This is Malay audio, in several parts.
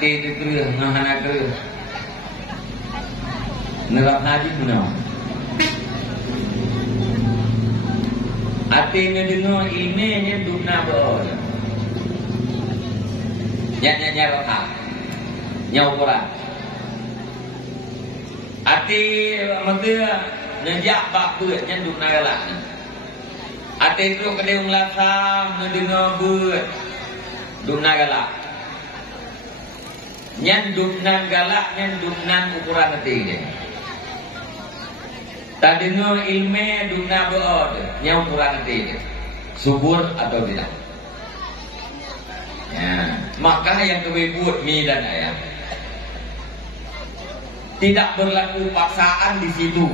Ati itu kerja, ngahana kerja. Nerap haji punya. Ati ini dengar ilmunya dunia ber. Nyanya rohak, nyaukuran. Ati maksudnya nejak bak buat nyanduk nagalak. Ati itu kedai melasa mendengar buat duk nagalak. Nyanduk nagalak nyanduk nan ukuran hati dia. Tak dengar ilmu duk nabuat nyaukuran hati dia. Subur atau tidak? Ya, maka yang kebebut mi dan ayam tidak berlaku paksaan di situ.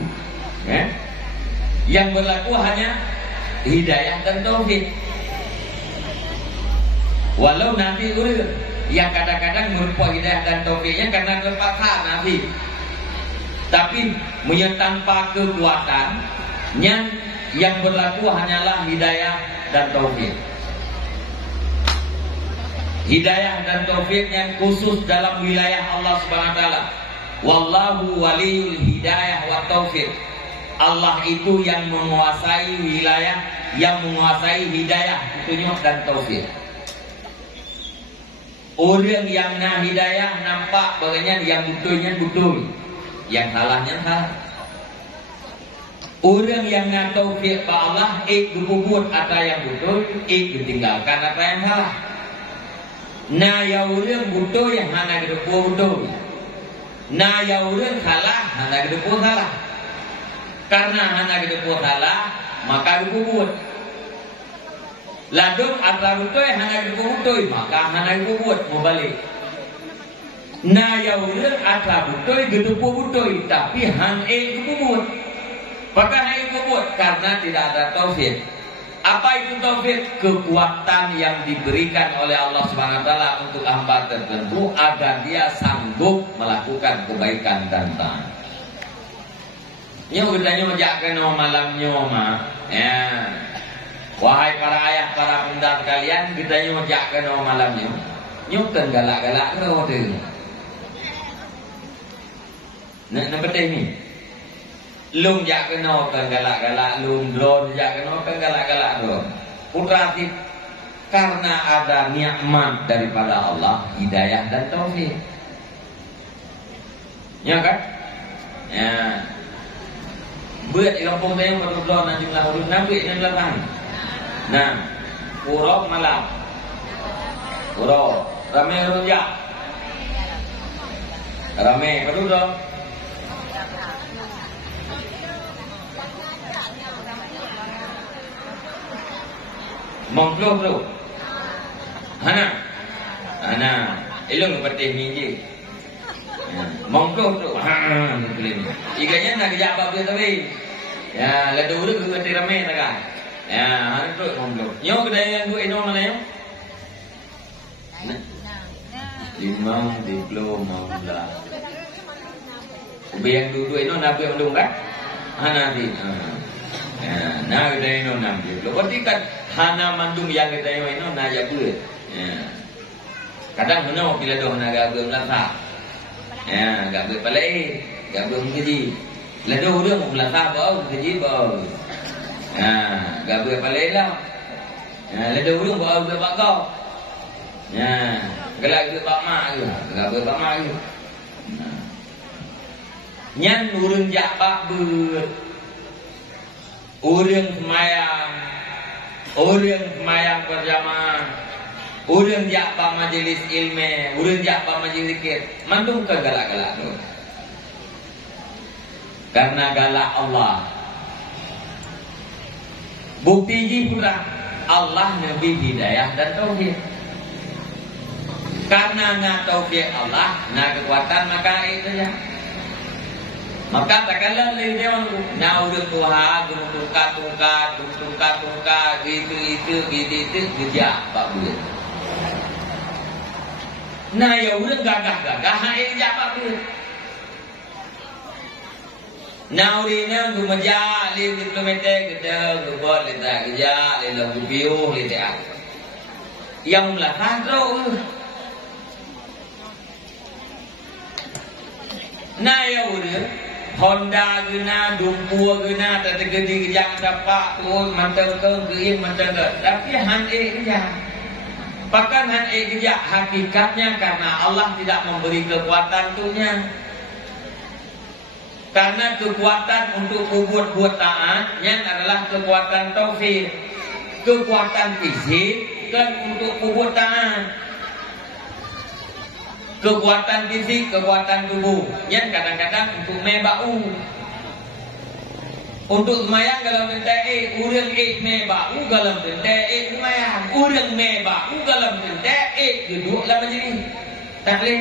Ya. Yang berlaku hanya hidayah dan taufik. Walau nanti urut yang kadang-kadang merupakan hidayah dan taufiknya karena terpaksa nanti. Tapi tanpa kekuatan yang berlaku hanyalah hidayah dan taufik. Hidayah dan taufik yang khusus dalam wilayah Allah Subhanahu wa taala. Wallahu waliyul hidayah wa taufik. Allah itu yang menguasai wilayah, yang menguasai hidayah, petunjuk dan taufik. Orang yang nak hidayah nampak bagainya yang betulnya betul, yang salahnya salah. Orang yang nak taufik pak Allah, dibubut apa yang betul, ditinggalkan apa yang salah. Nah ya orang betul yang hana kedepu betul. Nah ya orang salah, hana kedepu salah. Karena hana kedepu salah, maka dibubut. Laduk atau betul hana kedepu betul, maka hana dibubut mau balik. Nah ya orang atau betul kedepu betul, tapi hana dibubut. Maka hana dibubut karena tidak ada taufik. Apa itu taufik? Kekuatan yang diberikan oleh Allah Subhanahu wa taala untuk hamba tertentu agar dia sanggup melakukan kebaikan dan taat. Nyo gedanya majak kena malam nyoma. Ya. Wahai para ayah, para bunda kalian, gedanya majak kena malam nyo. Nyo kan galak-galak ro de. Nak betih ni. Lung jak kena kan galak-galak, lung drone jak kena kan galak-galak drone. Putrati karena ada nikmat daripada Allah, hidayah dan taufik. Ya kan? Ya. Buat di kampung saya berdua nanti jumlah urut nabi yang belakang. Nah, purok malam, purok ramai rujak, ramai berdua. Mongklo bro, hana, ilung berteh minggu. Mongklo bro, mungkin. Iganya nak kerja apa tu tapi, ya, lalu dulu berteh ramai tak kan? Ya, hana bro mongklo. Nyo kedai yang tu ino mana yo? 5 diploma belas. Yang dulu ino nabi mandung kan? Hana di. Nah kita ini nampi. Berarti kan hana mandung yang kita ini naja buat. Kadang mana bila doh naga buat melasa. Gak buat palai, gak buat mengaji. Lalu dia mau melasa bau, mengaji bau. Gak buat palai lah. Lalu dia bau buat bakau. Gelak buat bak mak tu, gak buat bak mak tu. Nyan urun jak bak buat. Orang semayang berjamaah, orang jakba majelis ilmu, orang jakba majelis zikir, mandung ke galak-galak tu. Karena galak Allah. Bukti ji pula Allah nabi hidayah dan taufik. Karena na taufik Allah, na kekuatan maka itu ya. Maka takkanlah dia nak urut Tuhan, tungkat, gitu, kerja Pak Bulan. Nah, ya urut gagah, hai kerja Pak Bulan. Nah, urutnya gumaja 5 kilometer gede, gubor letak kerja, lalu biuh letak. Yang melakar tu. Na ya udah Honda guna, dumpua guna, tak tergedi kejang dapat tu, mantan ke, mantan ke. Tapi han kejang. Bahkan han kejang hakikatnya karena Allah tidak memberi kekuatan tuhnya. Karena kekuatan untuk buat taatnya adalah kekuatan taufik. Kekuatan fisik kan untuk buat taat. Kekuatan fisik, kekuatan tubuh yang kadang-kadang untuk mebau. Untuk semayang kalau tentai urang mebau kalau tentai semayang. Urang mebau kalau tentai duduk lah majlis. Tak boleh.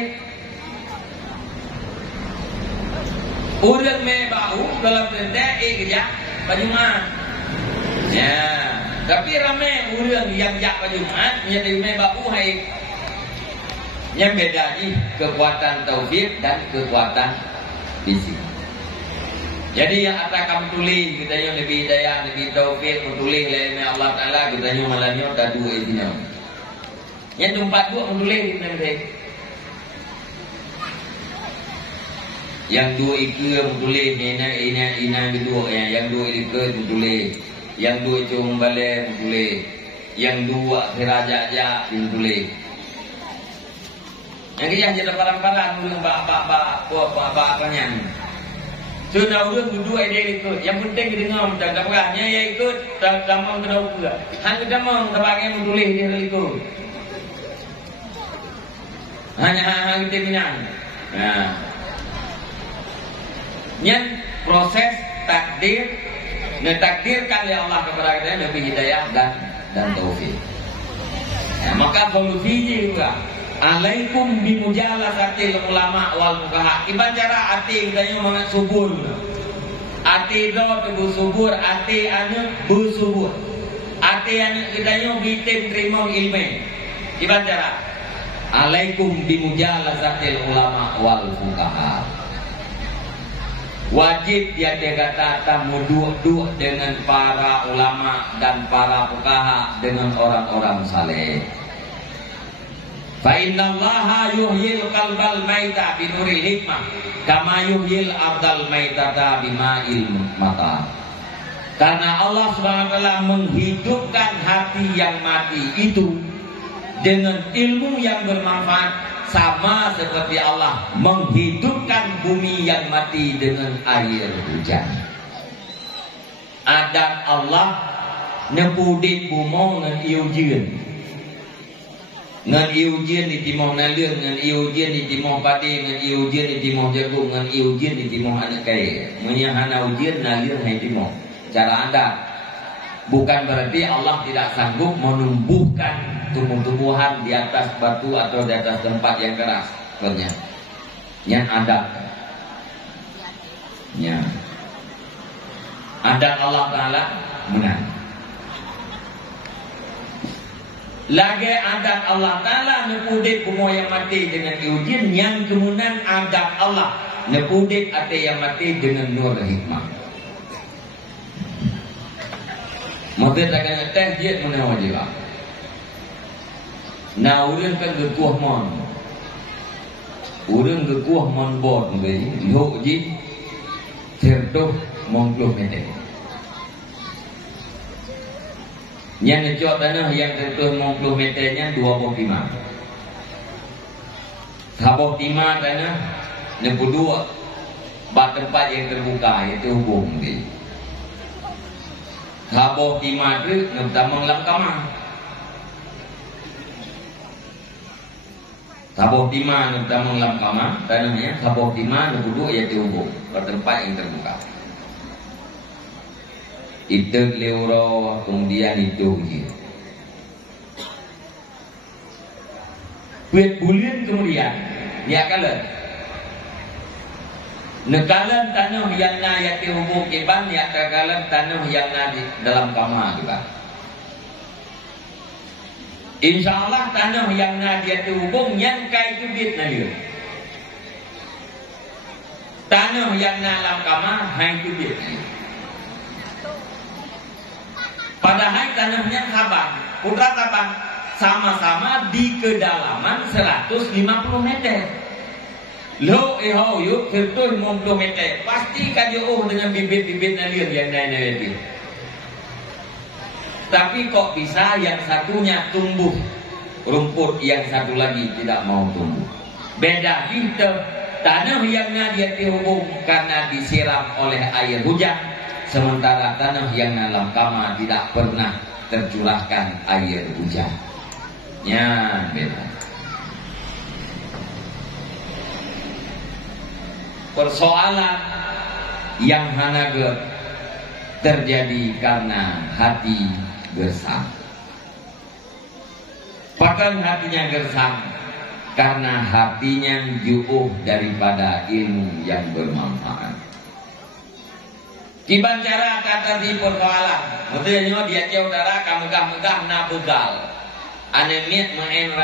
Urang mebau kalau tentai kerja Jumaat. Ya, tapi ramai urang yang jak Jumaat jadi mebau hai. Yang beda ni kekuatan taufik dan kekuatan fisik. Jadi yang atas kamu tulis kita yang lebih daya, lebih taufik menulis lain Allah Taala kita yang malahnya dah dua isinya. Yang tempat dua menulis nanti. Yang dua itu menulis ina kedua yang dua itu menulis, yang dua itu balik menulis, yang dua seraja menulis. Yang dia jadi parang-parang urang bak nyanyi. Sudah urang dua dia ikut. Yang penting kita dengar macam apa nya ya ikut tamang kedau pula. Hang tamang terbagi menulis dia ikut. Hanya kita minang. Nah. Yang proses takdir ditakdirkan oleh Allah kepada kita lebih hidayah dan taufik. Nah, maka solusinya juga alaikum bimujalasatil ulama wal fuqaha. Iban cara ati udahnya mangat subur. Ati do tebu subur, ati anu bu subur. Ati anu udahnya bitin terima ilmu. Iban cara alaikum bimujalasatil ulama wal fuqaha. Wajib dia kata tamu duduk dengan para ulama dan para fuqaha, dengan orang-orang saleh. Fa innallaha yuhyil qalbal maita binuril hikmah kama yuhyil abdal maitata bima'il mata. Karena Allah Subhanahu wa taala menghidupkan hati yang mati itu dengan ilmu yang bermanfaat, sama seperti Allah menghidupkan bumi yang mati dengan air hujan. Adat Allah nepudit bumong ngan iu jeun. Ngan iujian di timur nalian, ngan iujian di timur padi, ngan iujian di timur jagung, ngan iujian di timur anak kaya. Menyahana ujian nalian hai timur. Cara anda bukan berarti Allah tidak sanggup menumbuhkan tumbuh-tumbuhan di atas batu atau di atas tempat yang keras. Sebenarnya, yang ada, ya, adat Allah Taala benar. Lagi adat Allah Ta'ala nepudit kumua yang mati dengan iujian, yang kemudian adat Allah nepudit ate yang mati dengan nur hikmah. Mungkin tak kena teh dia mana wajib. Nah urang kan gekuah mon. Urang gekuah mon bot ngai, lho ji tertuh mongkluh mete. Yang ngecok tanah yang tertutup 50 meternya 25. Habok 5 tanah 62. Bak tempat yang terbuka itu hubung dia. Habok 5 tu ngetamang langkama. Habok 5 ngetamang langkama tanahnya, habok 5 62 iaitu hubung bak tempat yang terbuka. Itu leuro kemudian itu gitu. Kuit bulan kemudian dia kalah. Nekalan tanah yang na yati hubung kiban ya kekalan tanah yang na di dalam kamar juga. Insyaallah tanah yang na yati hubung yang kai tu bit na dia. Tanah yang na dalam kamar hai tu bit. Padahal tanahnya Sabang, Putra Sabang sama-sama di kedalaman 150 meter. Lo ho yuk firtuh mongdo mete pasti kajo dengan bibit-bibit nalian yang lain itu. Tapi kok bisa yang satunya tumbuh rumput, yang satu lagi tidak mau tumbuh. Beda kita. Tanah yang dia dihubung karena disiram oleh air hujan, sementara tanah yang dalam kama tidak pernah tercurahkan air hujan. Ya, beda. Persoalan yang hanaga terjadi karena hati gersang. Bahkan hatinya gersang karena hatinya jauh daripada ilmu yang bermanfaat. Kiban cara kata di persoalan, maksudnya dia jauh darah megah-megah na begal. Anemiat main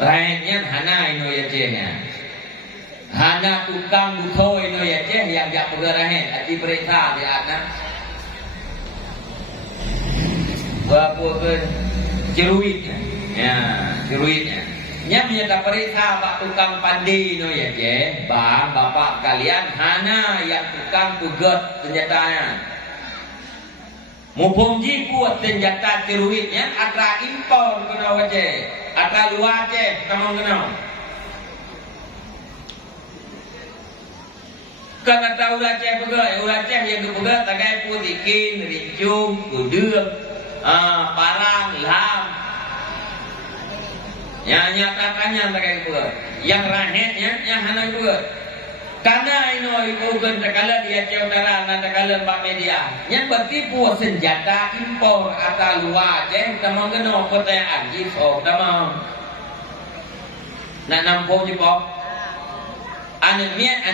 rahennya hana ino ya cehnya. Hana tukang buto ino ya ceh yang jak pegarahen ati perintah dia anak berapa ke jeruitnya ya jeruitnya nya menyata perintah bak tukang pandi ino ya ceh bang bapak kalian hana yang tukang tugat senjatanya mumpung jiku senjata jeruitnya atra impor kena wajah atra luar ceh kamu kenal. Karena tahu Aceh pegai, Aceh yang dipegai tagai putikin, rincung, kudung, parang, lam. Yang nyatakannya tagai pegai. Yang rahetnya, yang hana pegai. Karena ino ibu kan takala di Aceh Utara, dan takala Mbak Media. Yang bertipu senjata impor atau luar Aceh, tamang kena pertanyaan jisok, tamang. Nak nampung jipok. Anemiat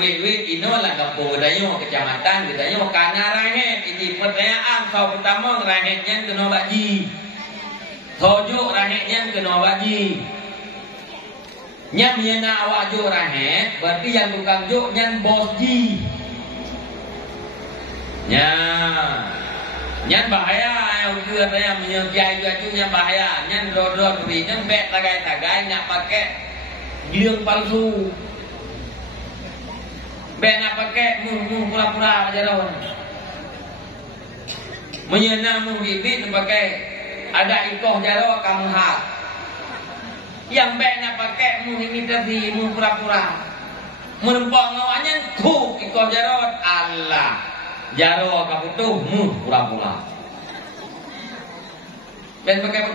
wet ino lah kampung gedayo kecamatan gedayo karena rahet ini pertanyaan kau pertama rahetnya kena baji tojuk rahetnya kena baji nyam nyana awak juk rahet berarti yang tukang juk nyan bos ji nyan bahaya yang kira saya menyediai gajunya bahaya nyan dodor ri nyan bet tagai nak pakai giung palsu. Bena pakai pura-pura aja lawan. Menyenang bibit pakai ada ikoh jaro kamu hak. Yang bena pakai imitasi pura-pura. Menempok ngawanya ku ikoh jaro Allah. Jaro kaputuh pura-pura. Ben pakai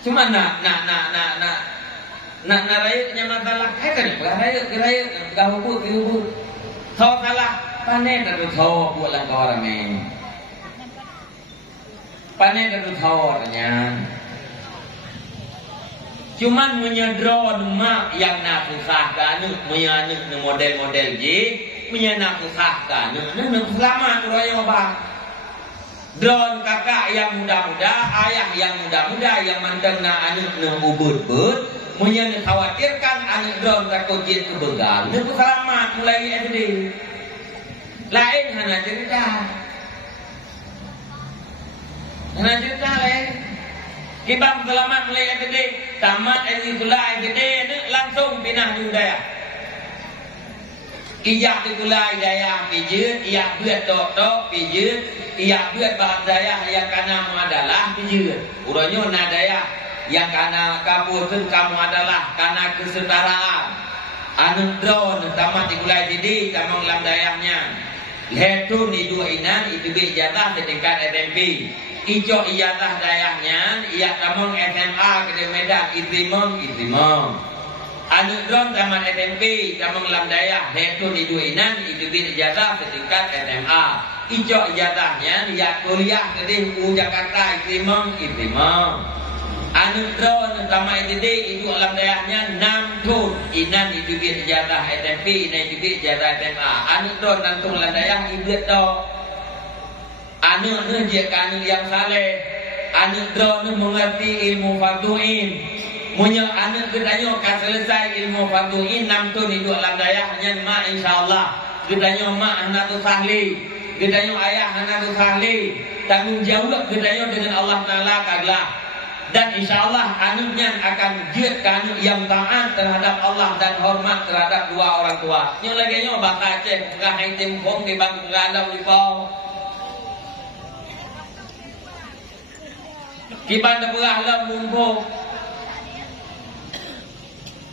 cuma nak rayuknya masalah kan rayuk gahubut thau salah panen tu thau bulan kau ramai panen tu thau artinya cuman menyedron mak yang nak susahkan menyanyuk model-model je menyenak susahkan selamat raya bang drone kakak yang muda-muda ayah yang muda-muda yang mandang na anak ubud-bud punya khawatirkan anak drone takut jin kebegal. Itu selamat mulai SD. Lain hanya cerita. Hanya cerita lain. Kibang selamat mulai SD, tamat SD kuliah SD itu langsung pindah di Udaya. Iya di kuliah Udaya pijut, iya buat tok pijut, iya buat bahan daya yang karena adalah pijut. Uranya nadaya yang karena kamu adalah karena kesetaraan. Anu drone tamat di kuliah jadi tamat lam dayahnya. Letu di dua inan itu ijazah setingkat SMP. Ijo ijazah dayahnya, ia tamat SMA ke Medan itrimong. Anu drone tamat SMP tamat lam dayah. Letu di dua inan itu ijazah setingkat SMA. Ijo ijazahnya ia kuliah ke Jakarta itrimong. Anu drone sama itu alam dayahnya 6 tahun. Inan itu dia ijazah SMP, inan itu dia ijazah SMA. Anu drone nantung alam dayah ibu to. Anu dia kanu yang saleh. Anu drone mengerti ilmu farduin. Munya anu gedanyo kan selesai ilmu farduin 6 tahun itu alam dayahnya mak insyaallah. Gedanyo mak anak tu sahli. Gedanyo ayah anak tu sahli. Tanggung jawab gedanyo dengan Allah Taala kaglah. Dan insya Allah anaknya akan jid anu yang taat terhadap Allah dan hormat terhadap dua orang tua. Yang lagi nyo bakal cek nggak hai tim kong di bang nggak ada lipau. Kiban berah lam bumbu.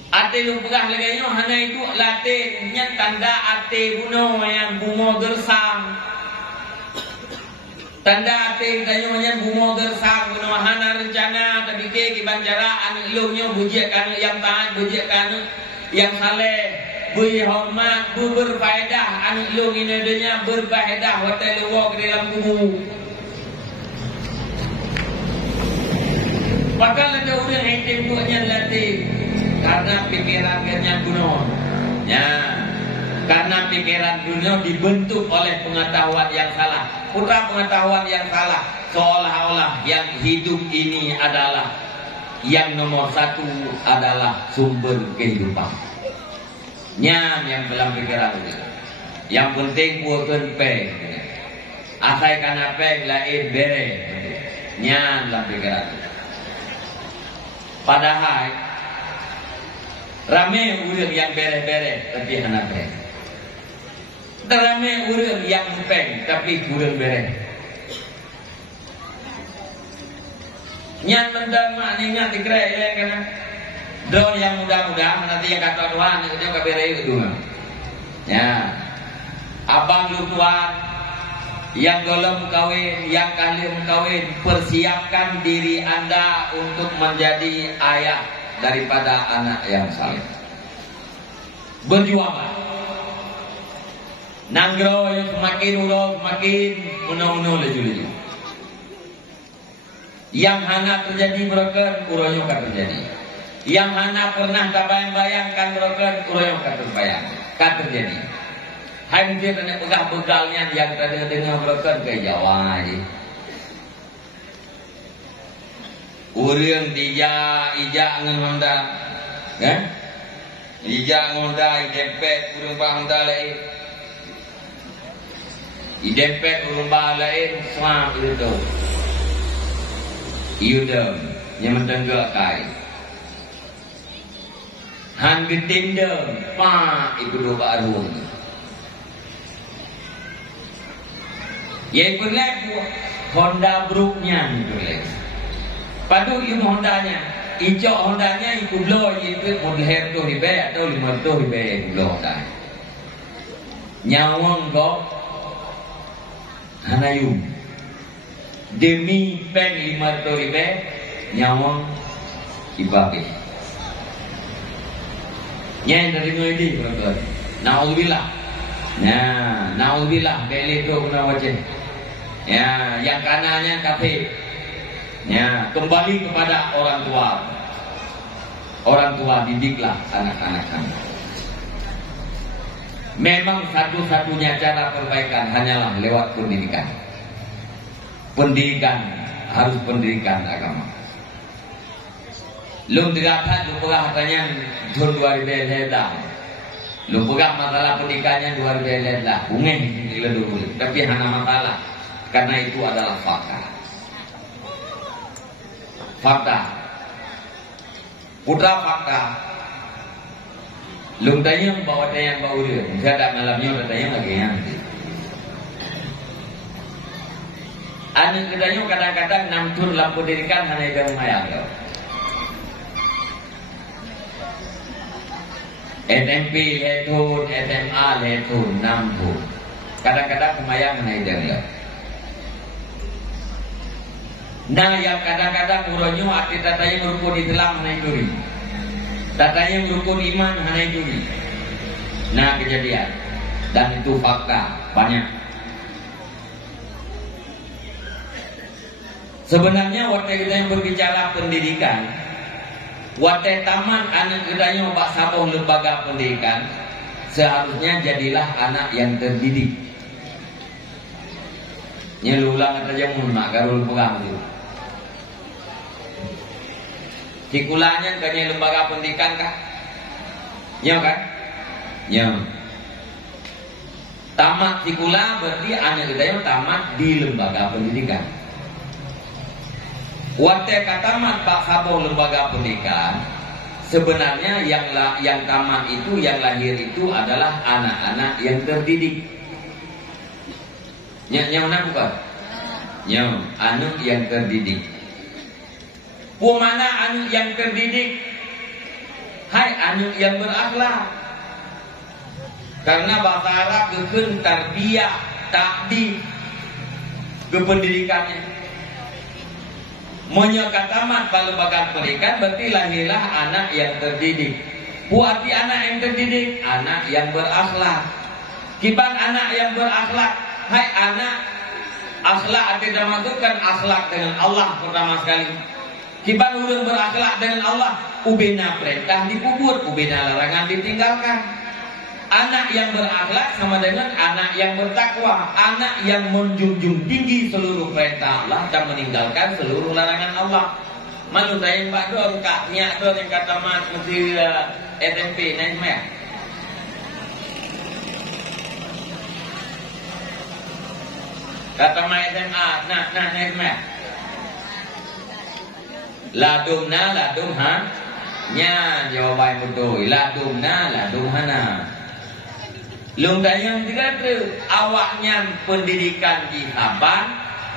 Ate lu berah lagi nyo hanya itu latih nya tanda ate buno yang bungo gersang. Tanda ate kayunya bungo gersang buno hana rencana tapi ke kiban cara anu ilmunya bujikan yang taat bujikan yang saleh bui hormat bu berfaedah anu ilmu ini adanya berfaedah hotel wok di dalam kubu. Bakal ada orang yang temboknya latih karena pikirannya buno. Ya. Karena pikiran dunia dibentuk oleh pengetahuan yang salah. Putra pengetahuan yang salah. Seolah-olah yang hidup ini adalah yang nomor satu adalah sumber kehidupan. Nyam yang dalam pikiran itu. Yang penting buatkan peng. Asai kana peng lain bere. Nyam dalam pikiran itu. Padahal rame urang yang bere-bere tapi anak peng. Terame urang yang peng tapi kurang bereh. Nyan mendang mak ningat dikira ya kan. Do yang muda-muda nanti yang kata Tuhan itu juga bereh itu. Ya. Abang lu tuan yang golem kawin, yang kalim kawin, persiapkan diri Anda untuk menjadi ayah daripada anak yang saleh. Berjuanglah. Nanggro yang semakin ulo semakin uno-uno leju-leju. Yang hana terjadi broken uroyo kan terjadi. Yang hana pernah tabayang-bayangkan broken uroyo kan terjadi. Hai mungkin kena pegah begalnya yang tadi dengar broken ke Jawa aja. Urang dija ija ngan Honda. Kan? Ija Honda idempet urang bah Honda lain. Idempet urang lain swam itu. Iudem yang mentenggak kai. Han getindem pa itu do baru. Ye berlaku Honda bruknya itu lagi. Padu ieu Hondanya, icok Hondanya iku blow itu model herto ribe atau 500 ribe blow Honda. Nyawang kok Hanayum demi peng 500 ribe nyawang ibabe nyen dari ngedi brother naudzubillah nah naudzubillah beli itu kena wajib ya yang kanannya kafe ya kembali kepada orang tua didiklah anak-anak kamu. Memang satu-satunya cara perbaikan hanyalah lewat pendidikan. Pendidikan harus pendidikan agama. Lu tidak lu pegah katanya tahun 2000 dah. Lu pegah masalah pendidikannya 2000 dah. Ungeng gila dulu. Tapi hanya masalah karena itu adalah fakta. Fakta. Putra fakta. Lung tayang bawa tayang bawa dia. Saya tak malamnya udah tayang lagi yang. Anak kedanya kadang-kadang namtur lampu pendidikan hanya ada lumayan. SMP letun, SMA letun, nampu. Kadang-kadang lumayan hanya ada. Nah yang kadang-kadang uronyo arti tatanya merukun Islam hanya duri. Tatanya merukun iman hanya duri. Nah kejadian. Dan itu fakta banyak. Sebenarnya waktu kita yang berbicara pendidikan, waktu taman anak kita yang Pak Saboh lembaga pendidikan, seharusnya jadilah anak yang terdidik. Nyelulang aja mun mak garul pegang itu. Sikulanya kayaknya lembaga pendidikan kah? Ya kan? Ya. Tamat sikula berarti anak kita yang tamat di lembaga pendidikan. Wate katamat Pak Saboh lembaga pendidikan, sebenarnya yang tamat itu, yang lahir itu adalah anak-anak yang terdidik. Yang mana bukan? Yang anak yang terdidik. Pemana anak yang terdidik? Hai anak yang berakhlak. Karena bahasa Arab kekun tarbiyah, takdi, kependidikannya. Menyekatamat lembaga pendidikan berarti lahirlah anak yang terdidik. Puati anak yang terdidik, anak yang berakhlak. Kiban anak yang berakhlak, hai anak akhlak tidak masukkan akhlak dengan Allah pertama sekali. Kiban urang berakhlak dengan Allah, ubena perintah dikubur, ubena larangan ditinggalkan. Anak yang berakhlak sama dengan anak yang bertakwa, anak yang menjunjung tinggi seluruh perintah Allah dan meninggalkan seluruh larangan Allah. Malu saya Pak Dor, kaknya Dor yang kata mas mesti SMP naik meh. Kata mas SMA, nah naik meh. Ladumna ha, nya jawaban betul. Ladumna hana. Lung dayang juga tu awaknya pendidikan di Sabang,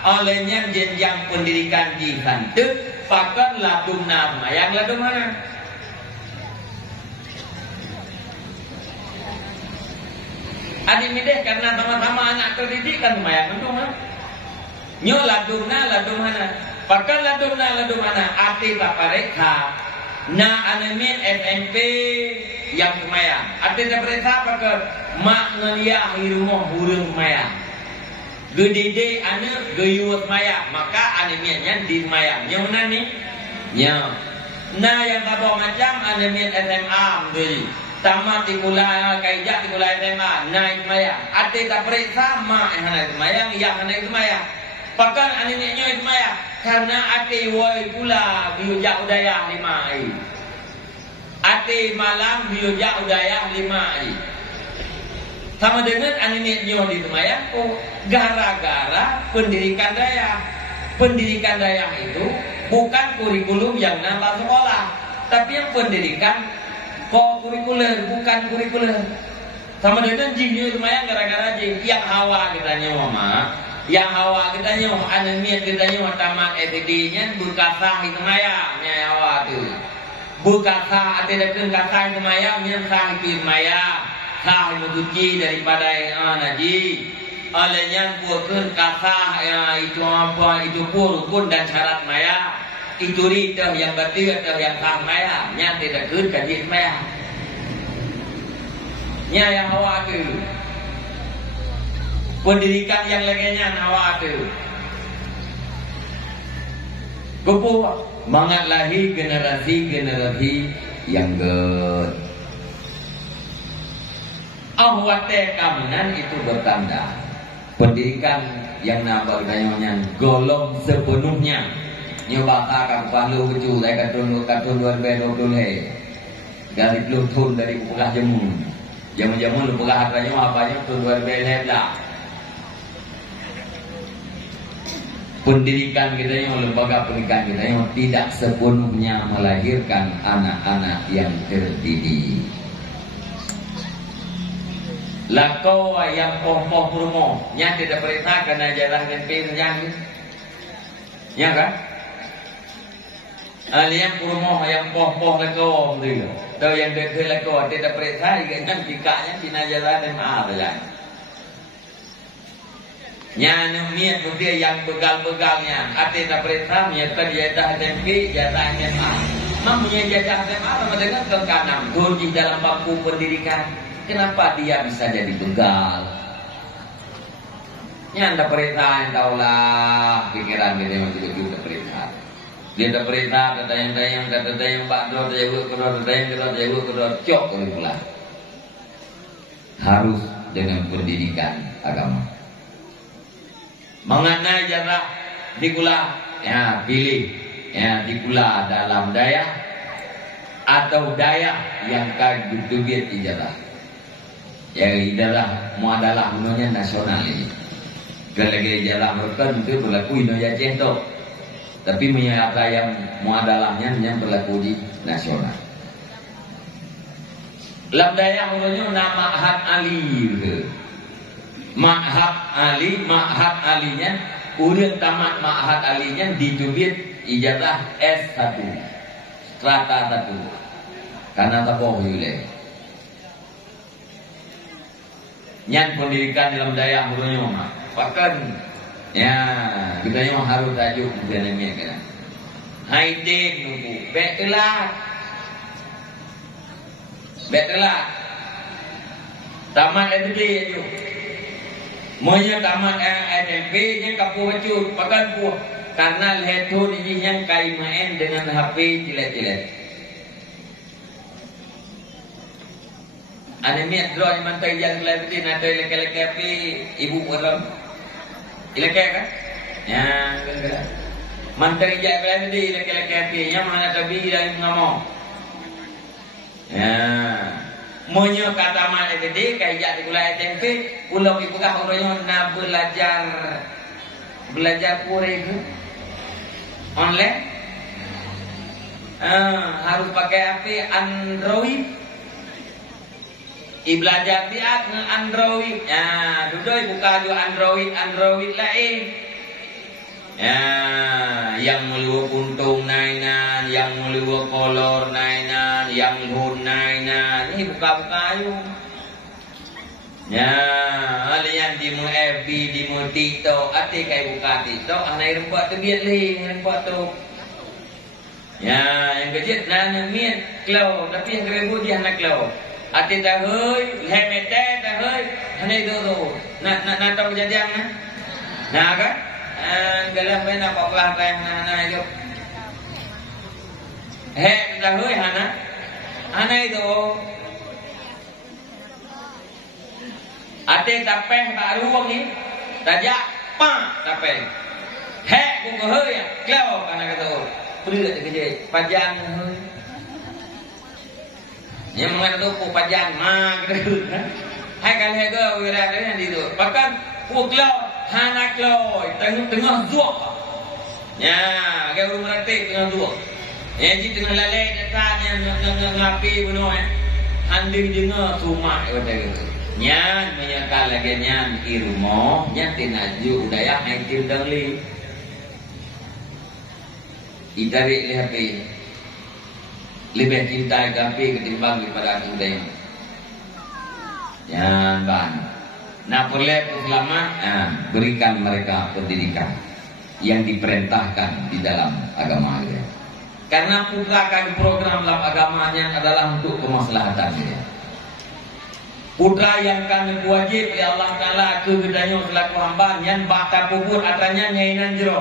olehnya jenjang pendidikan di Hantuk, pakat ladum nama. Yang ladum mana? Adik mideh karena sama-sama anak terdidik kan mayang itu mah. Nyo ladum mana? Pakat ladum mana? Ati papareka. Na anemin SMP yang kemayang. Artinya perintah apa ke mak ngeliah di rumah hurung mayang. Gedede anak geyut mayang. Maka anemiannya di mayang. Yang mana nih? Ya. Nah yang kabau macam anemian SMA beli. Tamat di kula kaijak di kula SMA. Naik mayang. Artinya perintah mak yang naik mayang, yang naik mayang. Pakan anemiannya itu mayang. Karena ati woi pula biujak udayah 5 ai. Ati malam biujak udayah 5 ai. Sama dengan anaknya di Semayang, gara-gara pendidikan daya. Pendidikan daya itu bukan kurikulum yang nambah sekolah, tapi yang pendidikan kurikuler, bukan kurikuler. Sama dengan jinnya Semayang gara-gara jin yang hawa kita nyawa mah. Yang hawa kita nyawa, anaknya kita nyawa tamat SD-nya berkasah itu mayang, yang hawa tu. Berkasah, ada dekat kasah itu mayang, yang sah itu mayang, sah mencuci daripada najis. Olehnya buatkan kasah itu apa, itu pun rukun dan syarat mayang. Itu itu yang betul yang sah mayang, yang tidak dekat kaji mayang. Yang hawa tu. Pendidikan yang lainnya nawa tu. Kupu mangat lahir generasi yang ahwate kaminan itu bertanda pendidikan yang nambah gayanya golong sepenuhnya. Nyoba akan palu kecu dari katun luar belo dulu dari pelutun dari upah jemu. Jamu-jamu lu buka hartanya apanya tu luar belo dah. Pendidikan kita yang lembaga pendidikan kita yang tidak sepenuhnya melahirkan anak-anak yang terdidik. Lakau yang poh-poh rumah, nya tidak perintah kena jalan dan pinjam, ya kan? Alian rumah yang poh-poh lakau tu, atau yang dekat lakau tidak perintah, ikan tikanya kena jalan dan apa jalan. Nyana miat dia yang begal-begalnya hati tak perintah miatkan jatah SMP jatah SMA mempunyai jatah SMA sama dengan ke-6 kunci dalam bangku pendidikan. Kenapa dia bisa jadi begal? Nyanda perintah yang taulah pikiran dia memang juga perintah. Dia tak perintah kata yang Pak Dor kedua cok pula. Harus dengan pendidikan agama. Mengenai jarak dikula ya pilih ya dikula dalam daya atau daya yang kagudugit ijazah ya adalah muadalah gunanya nasional ini gara-gara ijazah berkan itu berlaku Indonesia cento Tapi menyata yang muadalahnya yang berlaku di nasional. Lam daya hurufnya nama Ma'had Ali. Ma'had alinya urang tamat Ma'had alinya ditubit ijazah S1 strata 1 karena tapoh yule nyan pendidikan dalam daya hurufnya bahkan ya kita yang harus tajuk misalnya kan haidek nunggu betelah tamat SD aja monya tamat SMP nya kapu wacut pakan pu karena leto ini yang kai main dengan HP cilet-cilet ane miat draw yang mantai yang lewati nado leke-leke api ibu orang ileke kan ya mantai yang lewati leke-leke api yang mana tabi yang ngomong ya monya kata mana gede kayak di gula SMP ulang ibu kah orangnya nak belajar pura itu online harus pakai HP Android belajar dia dengan Android ya duduk buka juga Android lain ya yang melu puntung nainan yang melu kolor nainan yang hun nainan ini buka-buka ayo ya alian di mu FB di mu TikTok ati kai buka TikTok anai buat tu biat leh buat tu ya yang kecil nana mian klau tapi yang keribu dia anak klau ati dah hoi lemete dah hoi anai do nak tahu kejadian nah kan galang pena apa kelah tayang hana itu dah hoi hana itu ate tapeh baru wong ni tajak pa tapeh buku hoi klau kana kata berat kerja pajang hoi yang mengatakan tu pajang gitu hai kan ke wira kan di tu bahkan klau hana klau tengah zuak ya ke rumah rati tengah zuak ya di tengah lalai datanya ngapi bunuh handing dengar rumah kata gitu nyan menyakal lagi nyan irmo nyan tinaju daya haitir dangli itarik lihat lebih cinta gapi ketimbang daripada budaya nyan ban nah perle ulama berikan mereka pendidikan yang diperintahkan di dalam agama dia karena putrakan program dalam agamanya adalah untuk kemaslahatan dia. Putra yang kami wajib oleh Allah Ta'ala kegedanya selaku hamba yang bakta pupur atanya nyainan jero.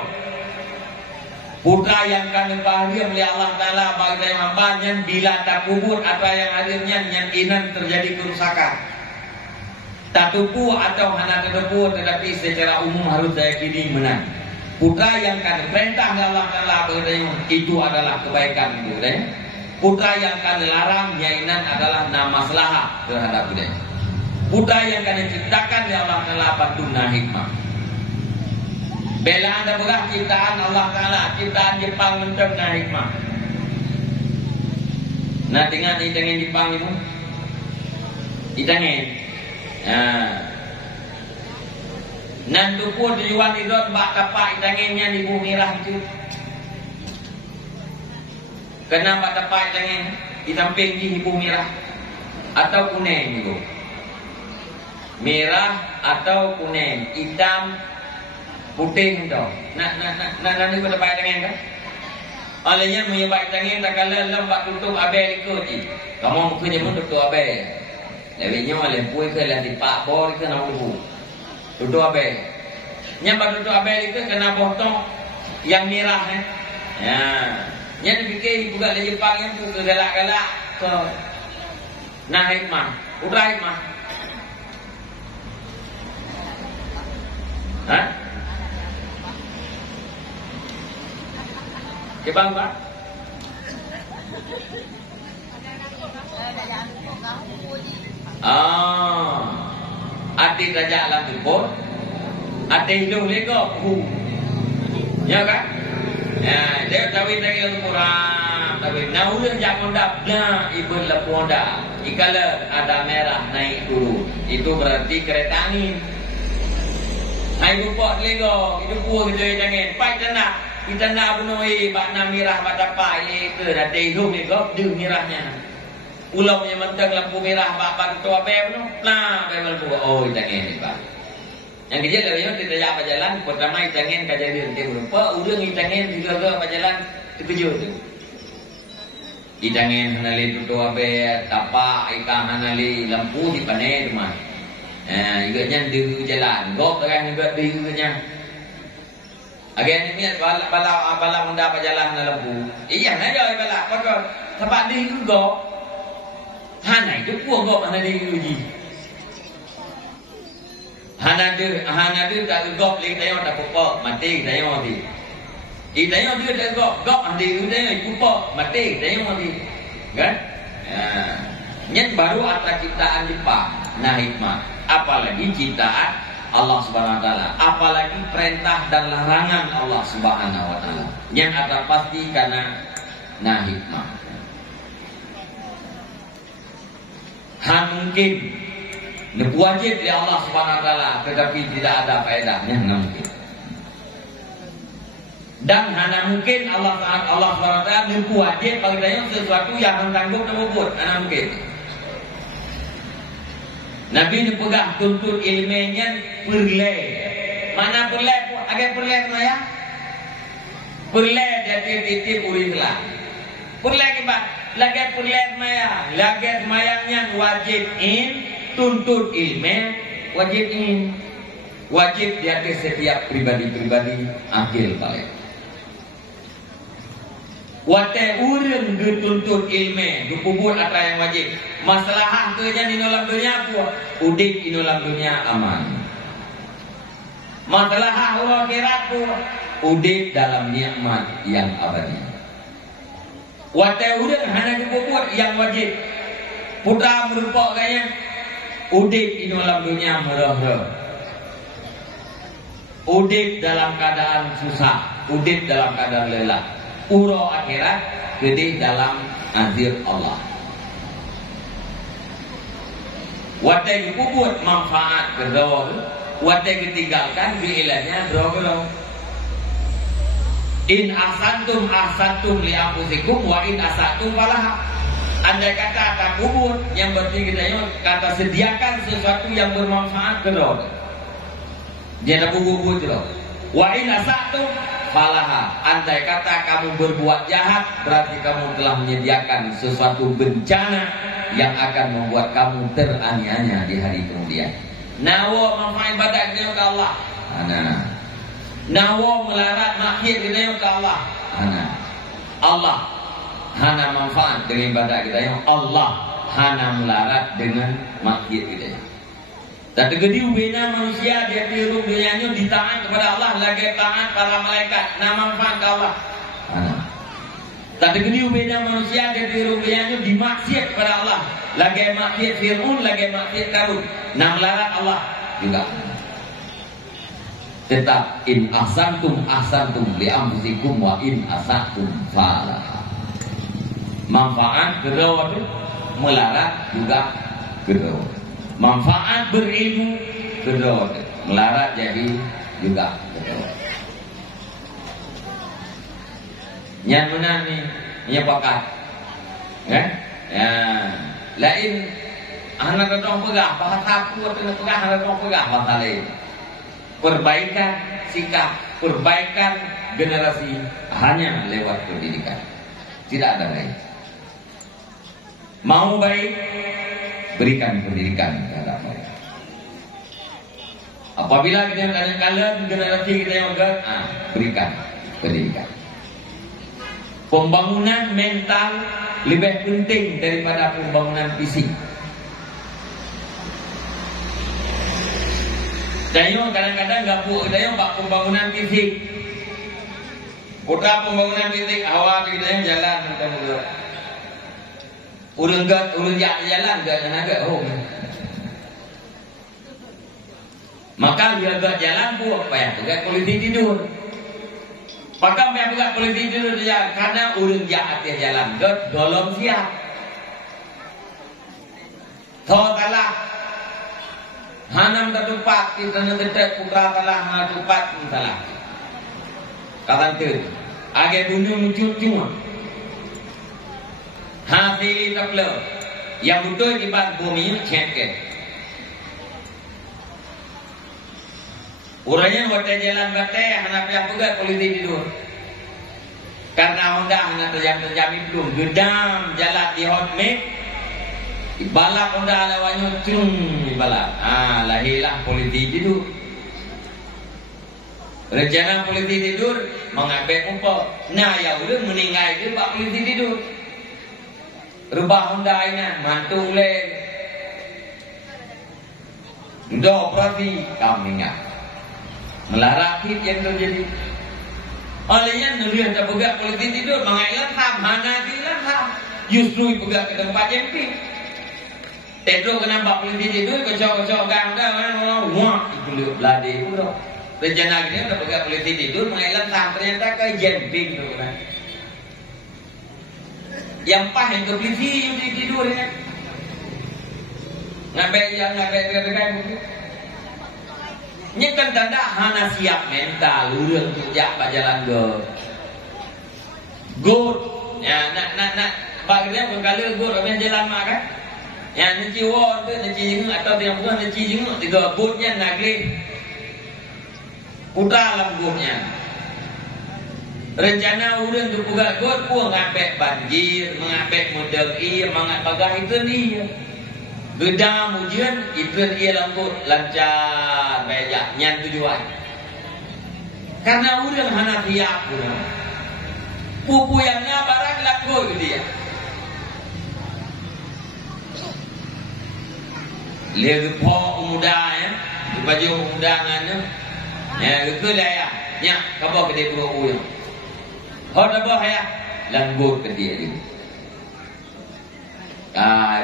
Putra yang kami bahagia oleh Allah Ta'ala bagi hamba yang bila tak pupur atau yang akhirnya yang inan terjadi kerusakan. Tak tupu atau hana terdepu tetapi secara umum harus saya kini menang. Putra yang kami perintah oleh Allah Ta'ala bagi itu adalah kebaikan itu. Putra yang kami larang nyainan adalah nama maslahat terhadap dia. Putra yang kami ciptakan oleh Allah Ta'ala patuna hikmah. Bela anda berah ciptaan Allah Ta'ala, ciptaan Jepang mentengna hikmah. Nah dengan dengan Jepang itu, itangin. Nanti pun tujuan itu bak tapak itanginnya di bumi merah itu. Kenapa tapak itangin di samping di bumi merah atau kuning itu? Merah atau kuning, hitam, putih itu. Nanti pada pakai tangan kan? Olehnya menyebabkan tangan tak kalah lembak tutup abel ikut je. Kamu mungkin pun tutup abel. Lebihnya oleh puai ke lah di pak bor ke nak ubu. Tutup abel. Nyampak tutup abel itu kena potong yang merah ya. Yang dipikir bukan lagi Jepang yang tu galak-galak ke nah hikmah, putra hikmah. Hah? Jepang Pak? Ati raja alam tumpul, ati hidup lego, ya kan? Ya, dia tahu lagi kurang. Tapi naulun jangan dapatnya ibu leponda. Ikala ada merah naik turun. Itu berarti kereta angin. Hai bupok lego, itu buah gitu jangan. Pai tanah, kita nak bunoi bakna merah pada pai ke dah hidup ni kau du merahnya. Ulau yang mentang lampu merah bapak ketua bel tu, nah bel buah oh jangan ni pak. Yang kecil dari itu kita apa jalan, pertama jangan kejadian dia berupa, urang jangan juga apa jalan terkejut tu. Jangan hanali ketua bel, tapak ikan hanali lampu di panai tu mah. Juga nyan di jalan, gok kan juga di nya. Agen ni bala munda apa jalan na lampu. Iya na yo bala, kau tempat di gok. Hana itu puang kok hana di uji. Hana dia tak gop lagi tayong tak pupok mati tayong di. Tayong dia tak gop andi dia pupok mati tayong di. Kan? Nyet baru atas ciptaan Jepang nah hikmah. Apalagi ciptaan Allah Subhanahu wa taala, apalagi perintah dan larangan Allah Subhanahu wa taala. Yang akan pasti karena nah hikmah. Mungkin wajib oleh Allah Subhanahu wa taala tetapi tidak ada faedahnya mungkin. Dan hanya mungkin Allah Subhanahu wa taala wajib bagi kita sesuatu yang tanggung tersebut hanya mungkin. Nabi ni pegang tuntut ilmunya perle. Mana perle? Agak perle saya. Perle dia titip uringlah. Perle kibat lagi perle maya, lagi semayangnya wajib tuntut ilmu wajib wajib di atas setiap pribadi akil kalian. Wate urang dituntut ilmu, dikubur apa yang wajib. Masalah tu aja di dalam dunia apa? Udik di dalam dunia aman. Masalah akhirat tu udik dalam nikmat yang abadi. Wate urang hanya dikubur yang wajib. Putra merupakan kaya udik di dalam dunia murah-murah. Udik dalam keadaan susah, udik dalam keadaan lelah. Uro akhirat gede dalam azir Allah. Wate dikubur manfaat kedua, wate ditinggalkan biilahnya bro. In ahsantum li anfusikum wa in asatum falah. Andai kata akan kubur yang berarti kita kata sediakan sesuatu yang bermanfaat kedua. Dia ada kubur tu. Wa in asatum falah. Andai kata kamu berbuat jahat berarti kamu telah menyediakan sesuatu bencana yang akan membuat kamu teraniaya di hari kemudian. Nawa manfaat ibadah kita ke Allah. Nawa melarat maksiat kita ke Allah. Allah hana manfaat dengan ibadah kita yang Allah hana melarat dengan maksiat kita. Tapi gede ubena manusia dia tiru dunianya ditaat kepada Allah lagi taat para malaikat nama manfaat ke Allah. Tapi gede ubena manusia dia tiru dunianya dimaksiat kepada Allah lagi maksiat Fir'aun lagi maksiat Qarun nama melarat Allah juga. Tetap in ahsantum li anfusikum wa in asatum falah. Manfaat kedua itu melarat juga kedua. Manfaat berilmu kedua, melarat jadi juga kedua. Yang mana ni? Yang pakat, kan? Ya, lain anak orang pegah, bahasa aku atau pegah anak orang pegah bahasa lain. Perbaikan sikap, perbaikan generasi hanya lewat pendidikan, tidak ada lain. Mau baik, berikan pendidikan kepada mereka. Apabila kita kadang-kadang generasi kita yang agak, berikan pendidikan. Pembangunan mental lebih penting daripada pembangunan fisik. Dayong kadang-kadang gabung dayong bak pembangunan fisik. Putra pembangunan fisik awak kita yang jalan tentang itu. Urang jalan gak ada maka dia gak jalan pun apa ya? Gak kulit tidur. Pakam yang bukan politik itu dia karena urang jahat dia jalan dolom siap. Thor kalah. Hanam tertupat kita ngetek putra kalah hana tupat salah. Kapan tu? Age bunuh muncul cuma. Hasil takle yang betul di bawah bumi cekek. Urangnya hotel jalan bate hana pihak pegat politik itu. Karena Honda hana terjam itu gedam jalan di hotmate. Balap Honda lawannya cung balap. Lahirlah politik itu. Rencana politik tidur mengambil umpah. Nah ya udah meninggal itu pak politik tidur. Rubah Honda ini mantu uleng. Udah operasi kami ingat. Melaraki yang terjadi. Olehnya nulian tak pegang politik tidur mengailan ham hana bilang ham. Justru pegang ke tempat yang pink. Tedo kenapa politik tidur kocok-kocok gangga orang wah itu beladi itu dong. Rencana gini udah pegang politik tidur mengailan ham ternyata ke jemping tu kan. Yang pah yang ke politik tidur ya. Ngabai mungkin. Ini kan tanda hana siap mental urang kerja pak jalan good ya nak bagusnya berkali good orang jalan mak kan yang nanti won tu nanti jenguk atau yang bukan nanti jenguk tiga goodnya nagli putra alam goodnya rencana urang tu puga good pun ngapek banjir mengapek model mengap bagah itu dia gedam ujian itu ia lambut lancar beja nyan tujuan karena urang hana siap pupu yang barang laku dia lihat po muda ya baju muda ngana ya itu lah ya kabo ke dia bro uyo hoda bo ya langgut ke dia ini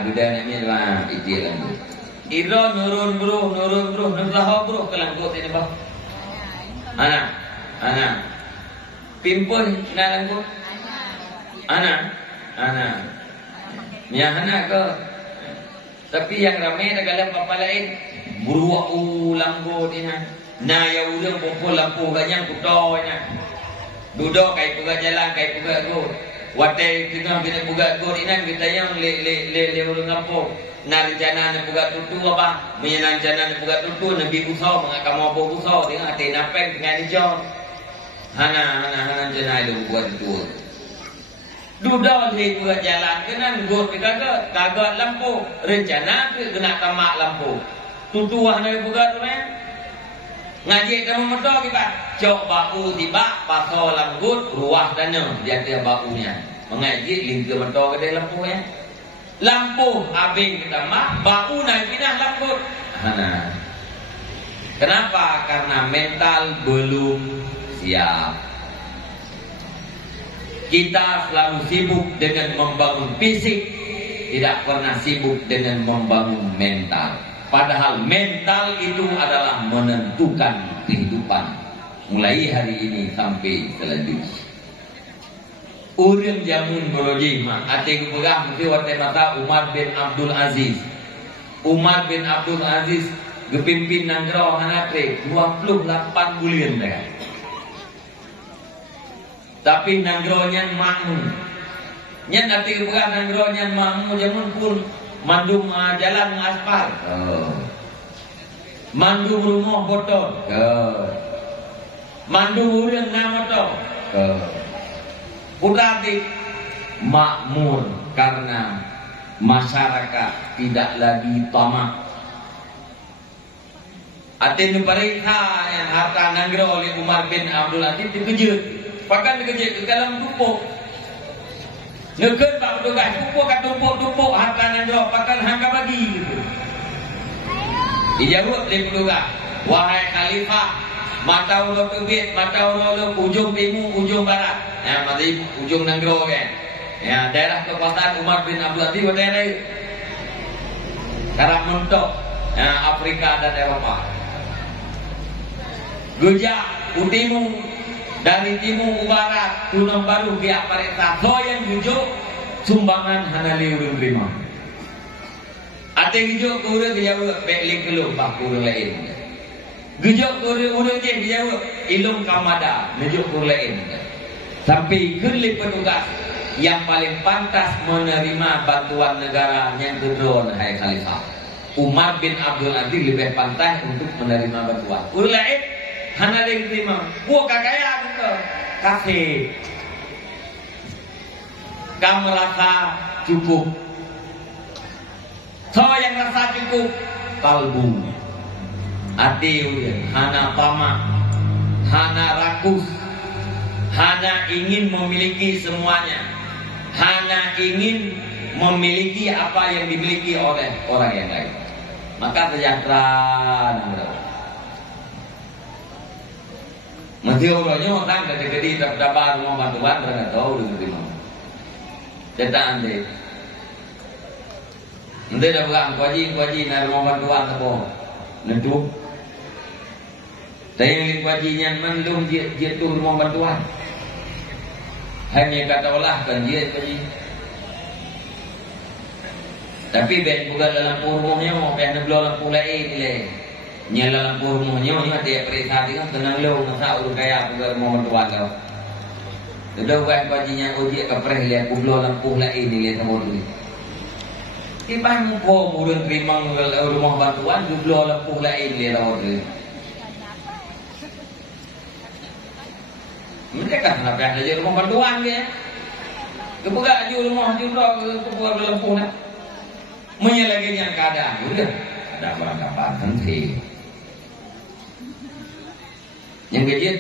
budaya ni lah ideal langgut. Iro nurun bro, nurlah bro ke langgut ini bah. Ana. Pimpun na langgut. Ana. Ya ana ke. Tapi yang ramai dalam apa lain buruak langgut ini. Na ya udang pokok lampu ganyang kuto ini. Duduk kai puga jalan kai puga go. Watai kita bina buka gor inan kita yang le urang kampung. Na rencana na buka tutu apa? Menyenang rencana na buka tutu nabi usau mengakam apa usau dengan ate napeng dengan hijau. Hana rencana itu buat tutu. Duduk di buka jalan kenan gor kagak lampu. Rencana tu kena tamak lampu. Tutu hana buka tu ngaji kamu motor kita cok baku tiba pasal langgut ruah dana dia ada bakunya mengaji lingkar motor ke dalam lampunya lampu abing kita mak baku naik pindah langgut kenapa karena mental belum siap kita selalu sibuk dengan membangun fisik tidak pernah sibuk dengan membangun mental. Padahal mental itu adalah menentukan kehidupan mulai hari ini sampai selanjutnya. Urang jamun boroji mah ate gubegah mesti wate mata Umar bin Abdul Aziz. Umar bin Abdul Aziz gepimpin nanggro hanate 28 bulan dah. Tapi nanggronya makmum. Nyen ate gubegah nanggronya makmum jamun pun mandum jalan aspal. Mandum rumah botol. Mandum urang na motor. Udati makmur karena masyarakat tidak lagi tamak. Atin perintah yang harta nanggro oleh Umar bin Abdul Aziz dikejut. Bahkan dikejut ke dalam dupuk. Ngeket pak petugas tumpuk kat tumpuk harta nanggro bahkan hangga bagi gitu. Dijawab oleh petugas, wahai khalifah, mata ulo tebit, mata ulo ujung timur, ujung barat. Ya, mati ujung nanggro kan. Ya, daerah kekuasaan Umar bin Abdul Aziz daerah itu. Karena mentok ya, Afrika dan Eropa. Gejak utimu dari timur barat tunang baru pihak pareta so yang gujuk sumbangan hanali urang terima ate gujuk ke urang jauh balik keluh bah urang lain gujuk ke urang je jauh ilung kamada nejuk ke lain sampai kelih petugas yang paling pantas menerima bantuan negara yang kedua hai khalifah Umar bin Abdul Aziz lebih pantas untuk menerima bantuan urang lain hana yang terima, gua kagaya gitu, kasih. Kamu merasa cukup, so yang rasa cukup, kalbu, hati, hana tamak, hana rakus, hana ingin memiliki semuanya, hana ingin memiliki apa yang dimiliki oleh orang yang lain. Maka sejahtera. Masih orangnya orang gede-gede dapat rumah bantuan mereka tahu dengan terima. Cetak ande. Ande dah bilang kuaji nak rumah bantuan apa? Nentu. Tapi kuajinya mendung dia tu rumah bantuan. Hanya kata olah kan dia kuaji. Tapi ben bukan dalam rumahnya mau pengen belum lampu lain ni. Nyala lampu rumahnya ni ada perisa dia tenang lo masa urus kaya bukan mau bantuan kau. Sudah bukan bajinya uji kapres lihat kublo lampu lain ni lihat sama tu. Iban muko murun terima rumah bantuan kublo lampu lain lihat sama tu. Mereka kenapa ada je rumah bantuan dia? Kebuka je rumah juga kebuka lampu nak. Menyalahkan yang keadaan sudah ada barang-barang nanti. Yang kecil,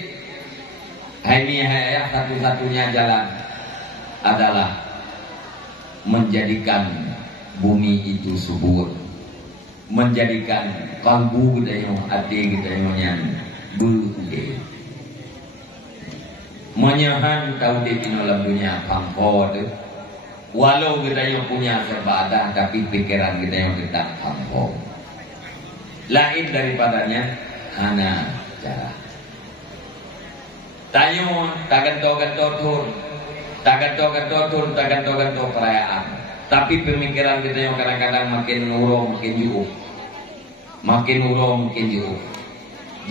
ini satu-satunya jalan adalah menjadikan bumi itu subur, menjadikan kalbu kita yang hati kita yang berude, menyahan tahu di dalam dunia pangkor, walau kita yang punya serba ada, tapi pikiran kita yang tidak pangkor. Lain daripadanya hana cara. Tanyo taganto-ganto perayaan. Tapi pemikiran kita yang kadang-kadang makin urung, makin jauh.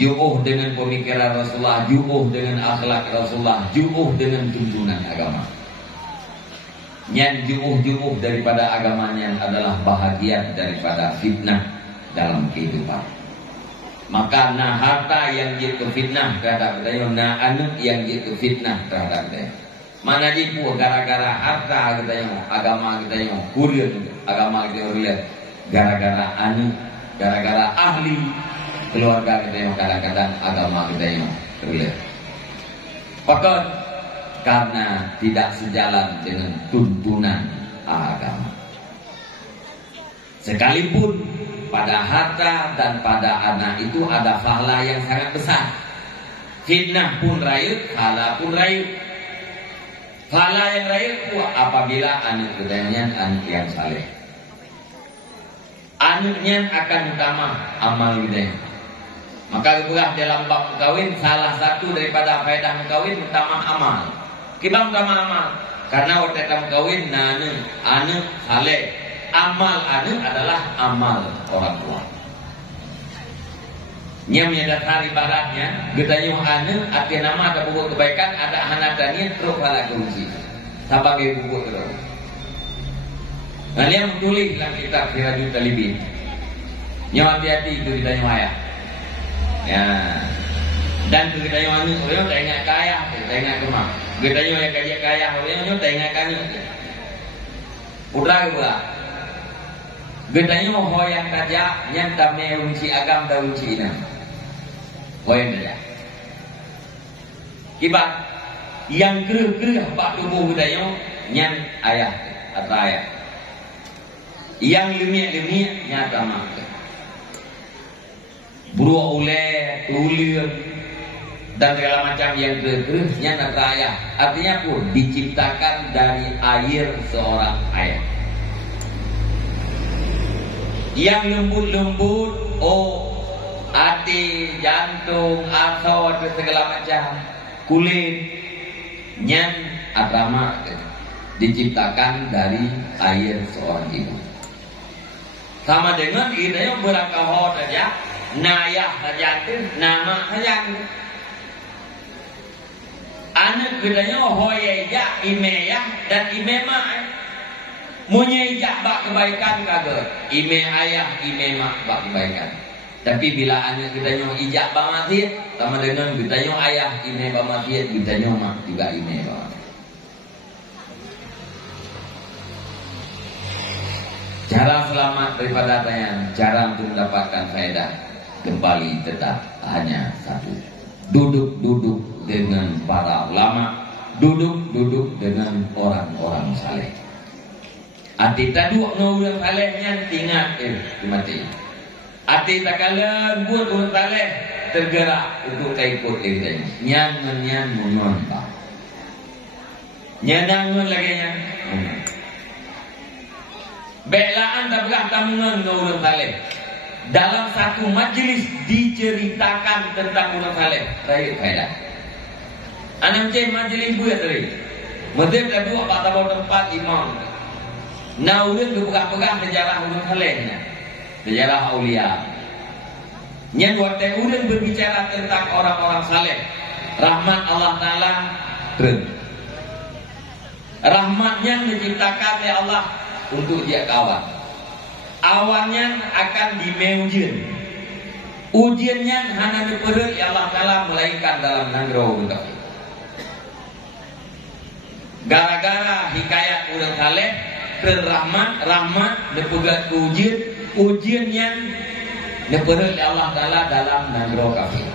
Jauh dengan pemikiran Rasulullah, jauh dengan akhlak Rasulullah, jauh dengan tuntunan agama. Yang jauh daripada agamanya adalah bahagian daripada fitnah dalam kehidupan. Maka na harta yang jitu fitnah terhadap kita, na anak yang jitu fitnah terhadap kita. Mana jitu gara-gara harta kita yang agama kita yang kurian, agama kita kurian, gara-gara anak, gara-gara ahli keluarga kita yang kadang-kadang agama kita yang kurian. Fakot karena tidak sejalan dengan tuntunan agama. Sekalipun pada harta dan pada anak itu ada pahala yang sangat besar. Fitnah pun rayut, pahala pun rayut. Pahala yang rayut apabila anak kedainya anak yang saleh. Anaknya akan utama amal kita. Maka itulah dalam bab kawin salah satu daripada faedah kawin utama amal. Kibang utama amal karena waktu dalam kawin anak saleh. Amal anak adalah amal orang tua. Yang menyadari baratnya, getanya anak arti nama ada buku kebaikan, ada anak tani terus pada kunci. Sebagai buku terus. Nah, yang tulis dalam kitab Sirajul Talibin. Yang hati-hati itu ditanya ayah. Ya. Dan itu ditanya anak, orang tak ingat kaya, tak ingat kemah. Getanya yang kaya, orang tak ingat kaya. Putra juga. Getanya hoyang kaja yang tamnya unci agam dan unci ina. Hoyang kaja. Kibat yang gerah-gerah pak tubuh getanya yang ayah atau ayah. Yang lemik-lemik nyata mak. Buru oleh, ulir dan segala macam yang gerah-gerah nyata ayah. Artinya pun diciptakan dari air seorang ayah. Yang lembut-lembut, hati, jantung, asal, segala macam. kulit nyan atama diciptakan dari air seorang ibu. Sama dengan ini yang berakahot saja, nayah saja itu, nama saja. Anak gedanya hoyeja, imeyah dan imemah. Munyejak bak kebaikan kagak, ime ayah, ime mak bak kebaikan. Tapi bila anak gedanya ijak bak maksiat, sama dengan gedanya ayah, ime bak maksiat, gedanya mak juga ime bak maksiat. Cara selamat daripada tayang, cara untuk mendapatkan faedah kembali tetap hanya satu. Duduk-duduk dengan para ulama, duduk-duduk dengan orang-orang saleh. Ati taduk ngurang salehnya tinggal mati. Ati takalan buat orang saleh tergerak untuk ikut dia. Nyan munon tak. Nyanangun lagi nya. Belaan tak belah tamungan orang saleh. Dalam satu majlis diceritakan tentang orang saleh. Baik faedah. Anak cek majlis buat tadi. Mesti ada dua kata tempat imam. Nah, orang berpegang-pegang sejarah orang salehnya, sejarah aulia. Yang waktu orang berbicara tentang orang-orang saleh, rahmat Allah Taala turun. Rahmatnya diciptakan oleh Allah untuk dia kawan. Awannya akan dimeujian. Ujiannya hanya diperut ya Allah Taala melainkan dalam nangro untuk. Gara-gara hikayat orang saleh rahmat dipegat ujian yang diperut Allah Ta'ala dalam nagro kafir.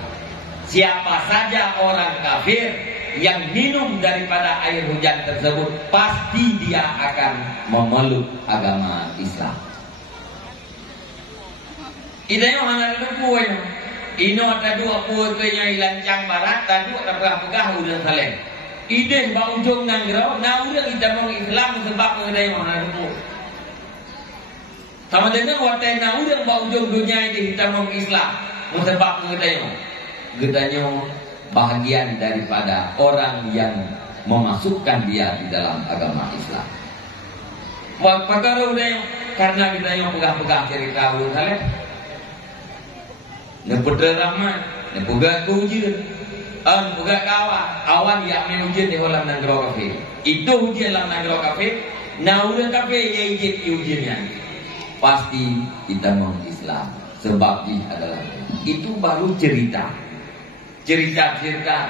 Siapa saja orang kafir yang minum daripada air hujan tersebut, pasti dia akan memeluk agama Islam. Ida yang hanya ada dua. Ino ada dua puai yang ilancang barat, tadu ada pegah udah saleh. Ide bau ujung nanggro, nah udah kita mau Islam sebab mengenai mana dulu. Sama dengan waktu nah udah bau ujung dunia ini kita mau Islam sebab mengenai gedanya bahagian daripada orang yang memasukkan dia di dalam agama Islam. Perkara udah karena kita yang pegang-pegang cerita udah saleh, nepedra rahmat, nepegak ujian. Bukan awan yang mengujian di dalam nagro kafe. Itu ujian dalam nagro kafe. Nah udah kafe yang ujiannya. Pasti kita mau Islam. Sebab dia adalah itu baru cerita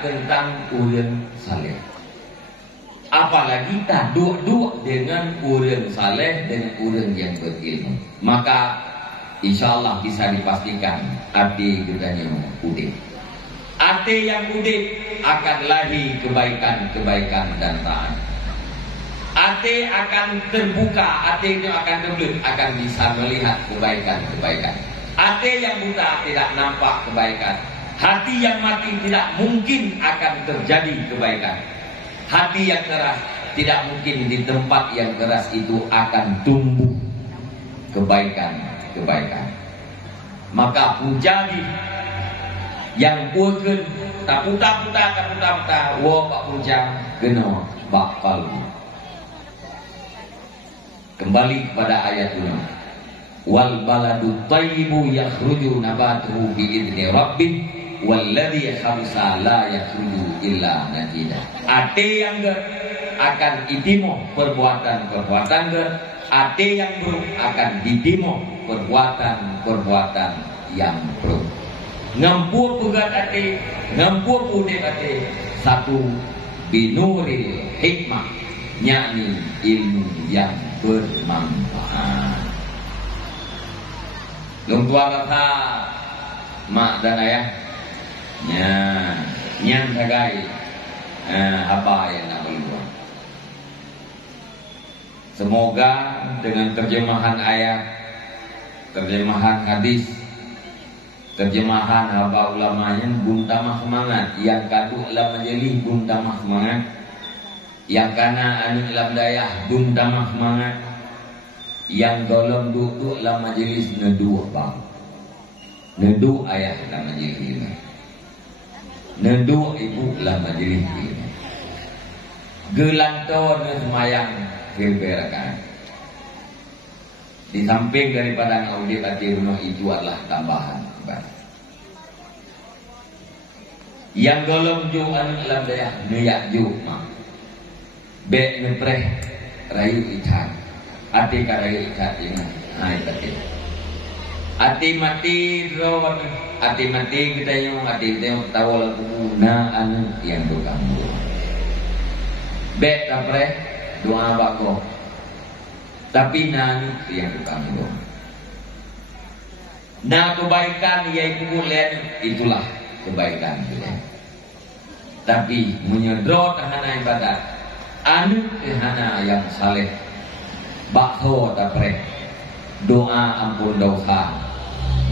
tentang orang saleh. Apalagi tak dua dengan orang saleh dengan orang yang berilmu. Maka insya Allah bisa dipastikan arti gedanya udah. Hati yang mudik akan lahir kebaikan dan taat. Hati akan terbuka, hati itu akan terbuka, akan bisa melihat kebaikan. Hati yang buta tidak nampak kebaikan. Hati yang mati tidak mungkin akan terjadi kebaikan. Hati yang keras tidak mungkin di tempat yang keras itu akan tumbuh kebaikan. Maka menjadi yang pun tak puta wo pak puja geno bak palu. Kembali kepada ayat ini. Wal baladu thayyibu yakhruju nabatuhu bi idzni rabbih walladzi khabisa la yakhruju illa nakida. Ate yang akan ditimo perbuatan ate yang buruk akan ditimo perbuatan yang buruk. Ngampur pegat ate, ngampur pude ate, satu binuri hikmah, yakni ilmu yang bermanfaat. Long tua kata mak dan ayah, nyan sagai apa yang nak berbuat. Semoga dengan terjemahan ayat, terjemahan hadis, terjemahan haba ulamanya buntamah semangat, yang kadu lam majlis buntamah semangat, yang kana anu lam dayah buntamah semangat, yang dolong duduk lam majlis nedu bang, nedu ayah lam majlis ini. Neduk ibu lah majlis ini. Gelantor semayang berberakan. Di samping daripada ngaudit hati runuh itu adalah tambahan ibadah. Yang golong ju anu dalam daya neyak ju mak. Bek nepreh rayu icat. Ati karayu icat ini. Hai tadi. Ati mati ron, ati mati kita yang ati kita yang tahu lagu na anu yang berkamu. Bek nepreh doa bako. Tapi nan yang berkamu. Nah kebaikan yaitu mulian itulah kebaikan kita. Tapi menyedot hana ibadah anu hana yang saleh bakso tapre doa ampun dosa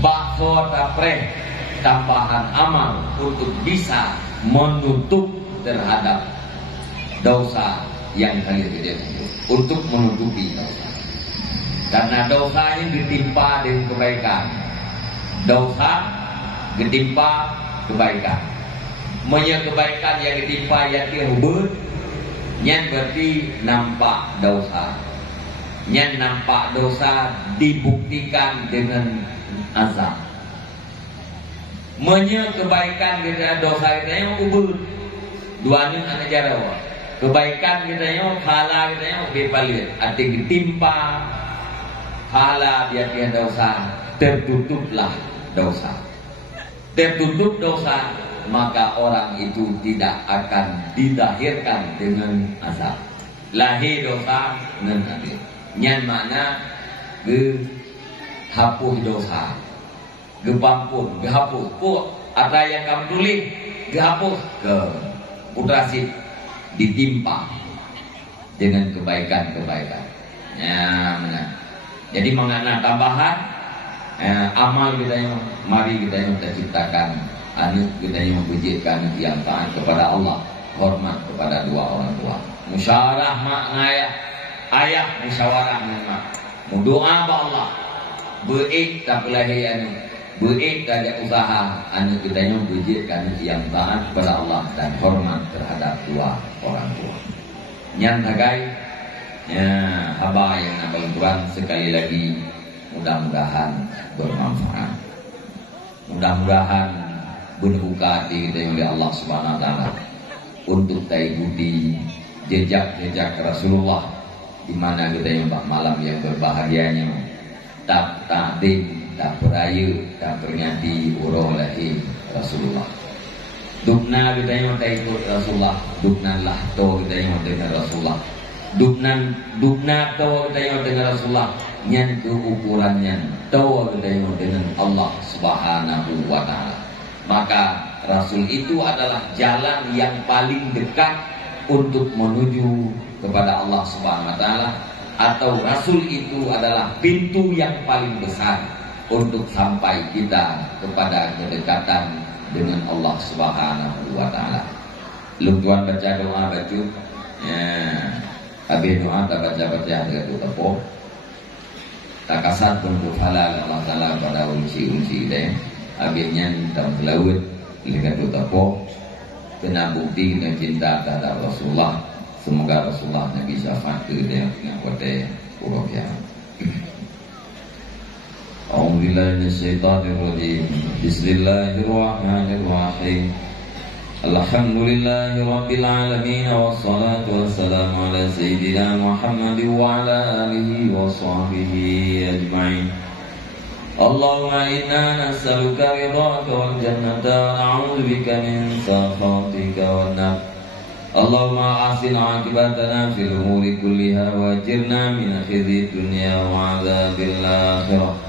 bakso tapre tambahan amal untuk bisa menutup terhadap dosa yang kalian tidak untuk menutupi dosa. Karena dosa ini ditimpa dengan kebaikan. Dosa ditimpa kebaikan. Menya kebaikan yang ditimpa yang dirubut, yang berarti nampak dosa. Yang nampak dosa dibuktikan dengan azab. Menya kebaikan kita dosa kita yang ubud. Duanya anak jarawa. Kebaikan kita yang pahala kita yang bepalit. Arti ditimpa pahala dia dosa, tertutuplah dosa. Tertutup dosa, maka orang itu tidak akan dilahirkan dengan azab. Lahir dosa dan hadir. Nyan makna hapus dosa, gepampun, gehapus. Kok ada yang kamu tulis, gehapus ke putrasid ditimpa dengan kebaikan-kebaikan. Ya, mana? Jadi mengana tambahan amal kita yang mari kita yang kita ciptakan anu kita yang pujikan yang taat kepada Allah, hormat kepada dua orang tua, musyawarah mak ayah musyawarah mak, doa ba Allah, beik tak lahi anu, beik tak usaha anu kita yang pujikan yang taat kepada Allah dan hormat terhadap dua orang tua. Nyantagai ya, haba yang nabal Quran sekali lagi mudah-mudahan bermanfaat. Mudah-mudahan berbuka hati kita oleh Allah Subhanahu wa taala untuk mengikuti jejak-jejak Rasulullah di mana kita yang malam yang berbahagianya tak takdim, tak berayu, tak peringati uroh lahir Rasulullah. Dukna kita yang ikut Rasulullah, dukna lah to kita yang dengan Rasulullah. Dukna tahu kita dengan Rasulullah nyan keukurannya tahu kita dengan Allah Subhanahu wa taala. Maka Rasul itu adalah jalan yang paling dekat untuk menuju kepada Allah Subhanahu wa taala, atau Rasul itu adalah pintu yang paling besar untuk sampai kita kepada kedekatan dengan Allah Subhanahu wa taala. Lu tuan baca doa baju ya. Habis doa tak baca-baca dengan tepuk tak kasat untuk halal Allah Ta'ala pada unci-unci dia. Habisnya tak melaut dengan tepuk kena bukti dan cinta terhadap Rasulullah. Semoga Rasulullah Nabi syafaat ke dia dengan kota urut yang A'udzubillahi minasyaitonirrajim. Bismillahirrahmanirrahim. Alhamdulillahi Rabbil Alamin. Wassalatu wassalamu ala Sayyidina Muhammad wa ala alihi wa sahbihi ajma'in. Allahumma inna nas'aluka ridhaka wal jannata wa na'udzubika min sakhatika wan nar. Allahumma ahsin 'aqibatana fil umuri kulliha wa ajirna min khizyi dunya wa 'adzabil akhirah.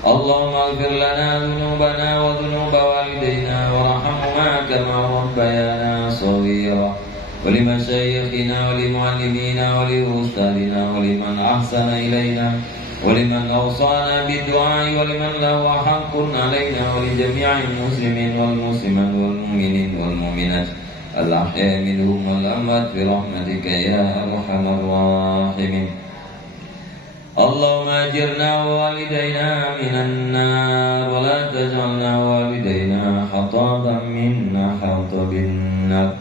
Allahumma ighfir lana dhunubana wa dhunuba walidayna warhamhuma kama rabbayana shaghira. Wa limashayikhina wa limuallimina wa liustadina wa liman ahsana ilayna wa liman awsana bid-du'ai wa liman lahu haqqun alayna wa li jami'il muslimin wal muslimat wal mu'minin wal mu'minat al-ahya'i minhum wal amwat bi rahmatika ya arhamar rahimin. Allahumma ajirna wa walidayna minan nar wa la taj'alna walidayna hataban minna بالنار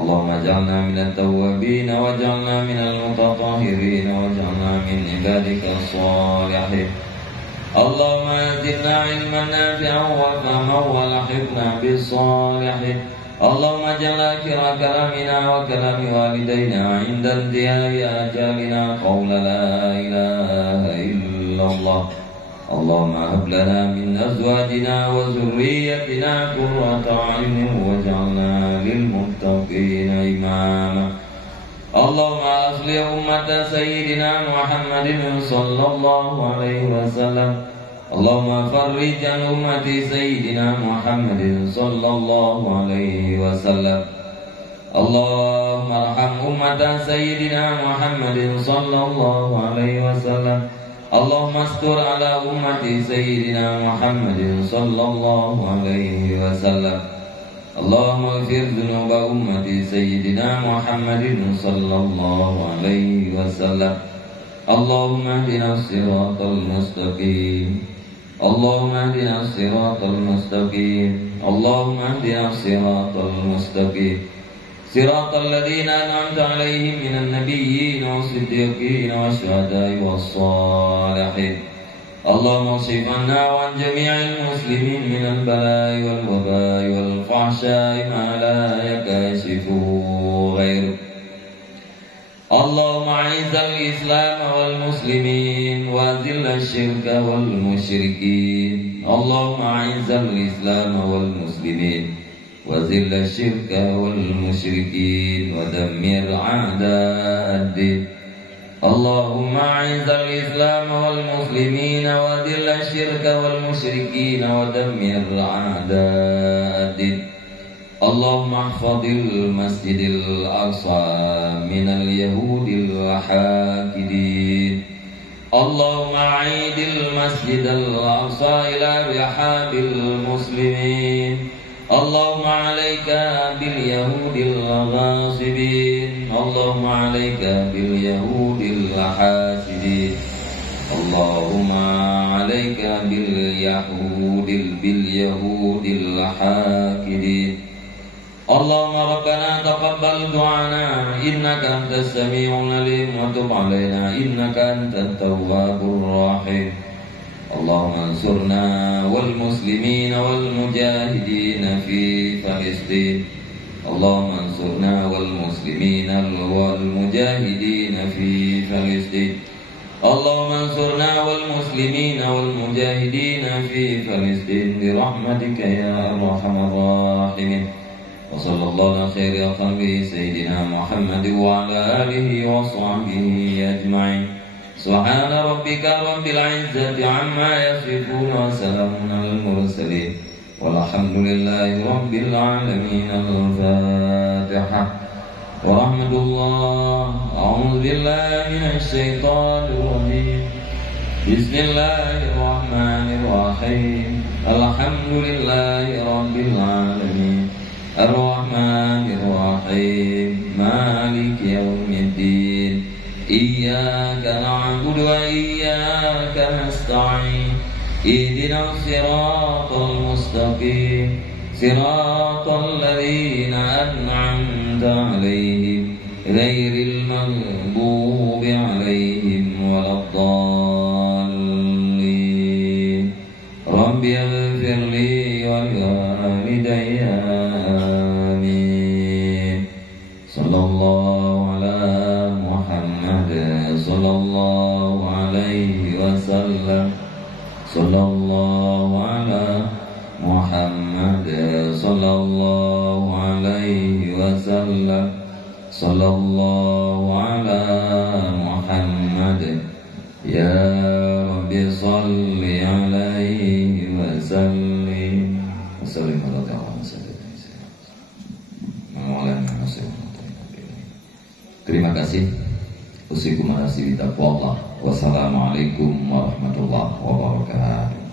اللهم اجعلنا من التوابين واجعلنا من المتطهرين واجعلنا من عبادك الصالحين اللهم زدنا علما نافعا وفهما والحقنا بالصالحين اللهم اجعل آخر كلامنا وكلام والدينا عند انتهاء أجالنا قول لا إله إلا الله اللهم هب لنا من أزواجنا وذريتنا قرة أعين واجعلنا للمتقين إماما اللهم أصلح أمة سيدنا محمد صلى الله عليه وسلم اللهم فرج عن أمة سيدنا محمد صلى الله عليه وسلم اللهم ارحم أمة سيدنا محمد صلى الله عليه وسلم اللهم استر على أمة سيدنا محمد صلى الله عليه وسلم اللهم اغفر ذنوب أمة سيدنا محمد صلى الله عليه وسلم اللهم اهدنا الصراط المستقيم اللهم اهدنا الصراط المستقيم اللهم اهدنا الصراط المستقيم صراط الذين أنعمت عليهم من النبيين والصديقين والشهداء والصالحين اللهم اصرف عنا وعن جميع المسلمين من البلاء والوباء والفحشاء ما لا يكاشفه غيرك اللهم أعز الإسلام والمسلمين وأذل الشرك والمشركين اللهم أعز الإسلام والمسلمين وذل الشرك والمشركين ودمر أعداء الدين اللهم أعز الإسلام والمسلمين وذل الشرك والمشركين ودمر أعداء الدين اللهم احفظ المسجد الأقصى من اليهود الحاكدين اللهم أعيد المسجد الأقصى إلى رحاب المسلمين اللهم عليك باليهود الغاصبين اللهم عليك باليهود الحاسدين اللهم عليك باليهود الحاكدين اللهم ربنا تقبل دعانا إنك أنت السميع العليم وتب علينا إنك أنت التواب الرحيم اللهم انصرنا والمسلمين والمجاهدين في فلسطين اللهم انصرنا والمسلمين والمجاهدين في فلسطين اللهم انصرنا والمسلمين والمجاهدين في فلسطين برحمتك يا أرحم الراحمين وصلى الله على خير خلقه سيدنا محمد وعلى آله وصحبه أجمعين سبحان ربك رب العزة عما يصفون وسلام على المرسلين والحمد لله رب العالمين الفاتحة ورحمة الله أعوذ بالله من الشيطان الرجيم بسم الله الرحمن الرحيم الحمد لله رب العالمين الرحمن الرحيم مالك يوم الدين إياك نعبد وإياك نستعين اهدنا الصراط المستقيم صراط الذين أنعمت عليهم غير المغضوب عليهم ولا الضالين رب اغفر لي ولوالدي آمين صلى الله على محمد صلى الله عليه وسلم صلى الله على محمد صلى الله عليه وسلم صلى الله على محمد يا رب صل عليه وسلم وسلم على Terima kasih. Usikum ala siwita. Wassalamualaikum warahmatullahi wabarakatuh.